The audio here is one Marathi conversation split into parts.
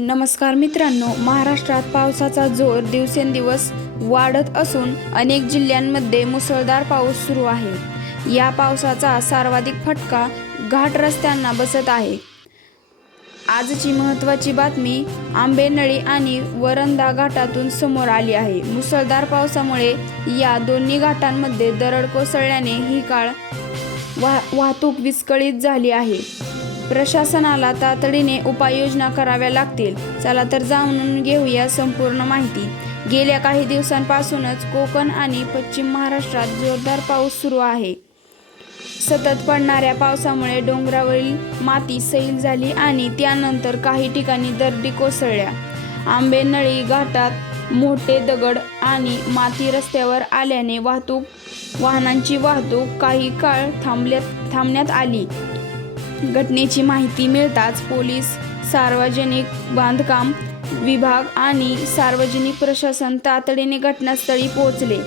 नमस्कार मित्रांनो, महाराष्ट्रात पावसाचा जोर दिवसेंदिवस वाढत असून अनेक जिल्ह्यांमध्ये मुसळधार पाऊस सुरू आहे। या पावसाचा सर्वाधिक फटका घाट रस्त्यांना बसत आहे। आजची महत्त्वाची बातमी आंबेनळी आणि वरंधा घाटातून समोर आली आहे। मुसळधार पावसामुळे या दोन्ही घाटांमध्ये दरड कोसळल्याने ही वाहतूक विस्कळीत झाली आहे। प्रशासनाला तातडीने उपाययोजना कराव्या लागतील। चला तर जाणून घेऊया संपूर्ण माहिती। गेल्या काही दिवसांपासूनच कोकण आणि पश्चिम महाराष्ट्रात जोरदार पाऊस सुरू आहे। सतत पडणाऱ्या पावसामुळे डोंगरावरील माती सैल झाली आणि त्यानंतर काही ठिकाणी दरडी कोसळल्या। आंबेनळी घाटात मोठे दगड आणि माती रस्त्यावर आल्याने वाहनांची वाहतूक काही काळ थांबण्यात आली। घटनेची माहिती मिळताच पोलीस, सार्वजनिक बांधकाम विभाग आणि सार्वजनिक प्रशासन तातडीने घटनास्थळी पोहोचले।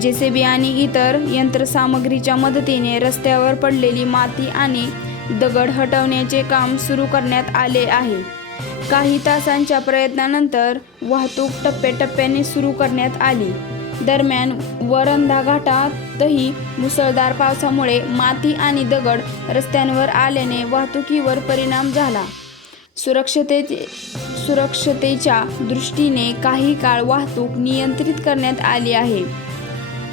जेसीबी आणि इतर यंत्रसामग्रीच्या मदतीने रस्त्यावर पडलेली माती आणि दगड हटवण्याचे काम सुरू करण्यात आले आहे। काही तासांच्या प्रयत्नानंतर वाहतूक टप्प्याटप्प्याने सुरू करण्यात आली। दरम्यान वरंधा घाटातही मुसळधार पावसामुळे माती आणि दगड रस्त्यांवर आल्याने वाहतुकीवर परिणाम झाला। सुरक्षतेच्या दृष्टीने काही काळ वाहतूक नियंत्रित करण्यात आली आहे।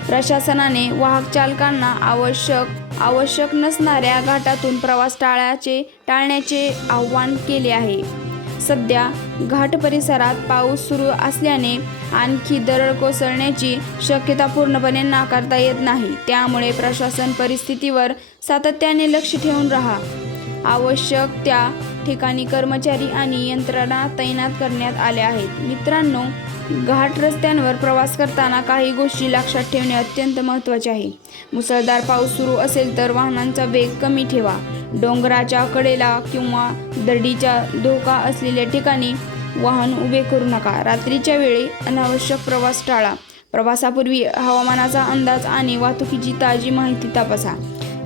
प्रशासनाने वाहक चालकांना आवश्यक नसणाऱ्या घाटातून प्रवास टाळण्याचे आवाहन केले आहे। सध्या घाट परिसरात पाऊस सुरू असल्याने आणखी दरड कोसळण्याची शक्यता पूर्णपणे नाकारता येत नाही। त्यामुळे प्रशासन परिस्थितीवर सातत्याने लक्ष ठेवून आवश्यक त्या ठिकाणी कर्मचारी आणि यंत्रणा तैनात करण्यात आल्या आहेत। मित्रांनो, घाट रस्त्यांवर प्रवास करताना काही गोष्टी लक्षात ठेवणे अत्यंत महत्त्वाचे आहे। मुसळधार पाऊस सुरू असेल तर वाहनांचा वेग कमी ठेवा। डोंगराच्या कडेला किंवा दरडीचा धोका असलेल्या ठिकाणी वाहन उभे करू नका। रात्रीच्या वेळी अनावश्यक प्रवास टाळा। प्रवासापूर्वी हवामानाचा अंदाज आणि वाहतुकीची ताजी माहिती तपासा।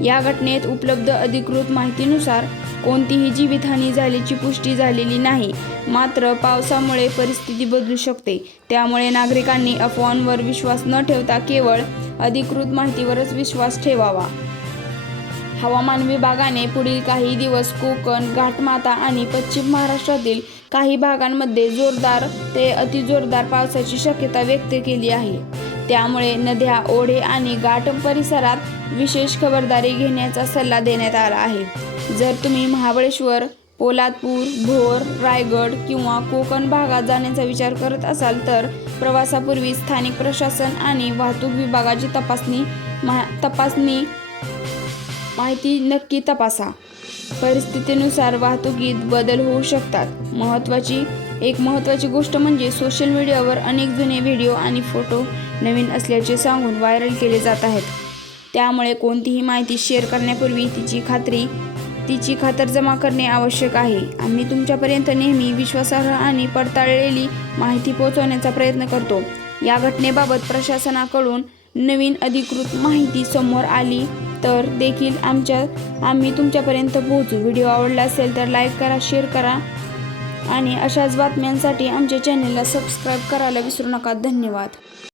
या घटनेत उपलब्ध अधिकृत माहितीनुसार कोणतीही जीवितहानी झाल्याची पुष्टी झालेली नाही। मात्र पावसामुळे परिस्थिती बदलू शकते। त्यामुळे नागरिकांनी अफवांवर विश्वास न ठेवता केवळ अधिकृत माहितीवरच विश्वास ठेवावा। हवामान विभागाने पुढील काही दिवस कोकण, घाटमाथा आणि पश्चिम महाराष्ट्रातील काही भागांमध्ये जोरदार ते अतिजोरदार पावसाची शक्यता व्यक्त केली आहे। त्यामुळे नद्या, ओढे आणि घाट परिसरात विशेष खबरदारी घेण्याचा सल्ला देण्यात आला आहे। जर तुम्ही महाबळेश्वर, पोलादपूर, भोर, रायगड किंवा कोकण भागात जाण्याचा विचार करत असाल तर प्रवासापूर्वी स्थानिक प्रशासन आणि वाहतूक विभागाची तपासणी माहिती नक्की तपासा। परिस्थितीनुसार वाहतुकीत बदल होऊ शकतात। महत्त्वाची गोष्ट म्हणजे सोशल मीडियावर अनेक जुने व्हिडिओ आणि फोटो नवीन असल्याचे सांगून व्हायरल केले जात आहेत। त्यामुळे कोणतीही माहिती शेअर करण्यापूर्वी तिची खातरजमा करणे आवश्यक आहे। आम्ही तुमच्यापर्यंत नेहमी विश्वासार्ह आणि पडताळलेली माहिती पोहोचवण्याचा प्रयत्न करतो। या घटनेबाबत प्रशासनाकडून नवीन अधिकृत माहिती समोर आली तर देखील आम्ही तुमच्यापर्यंत पोहोचू। व्हिडिओ आवडला असेल तर लाईक करा, शेअर करा आणि अशाच बातम्यांसाठी आमच्या चॅनेलला सबस्क्राईब करायला विसरू नका। धन्यवाद।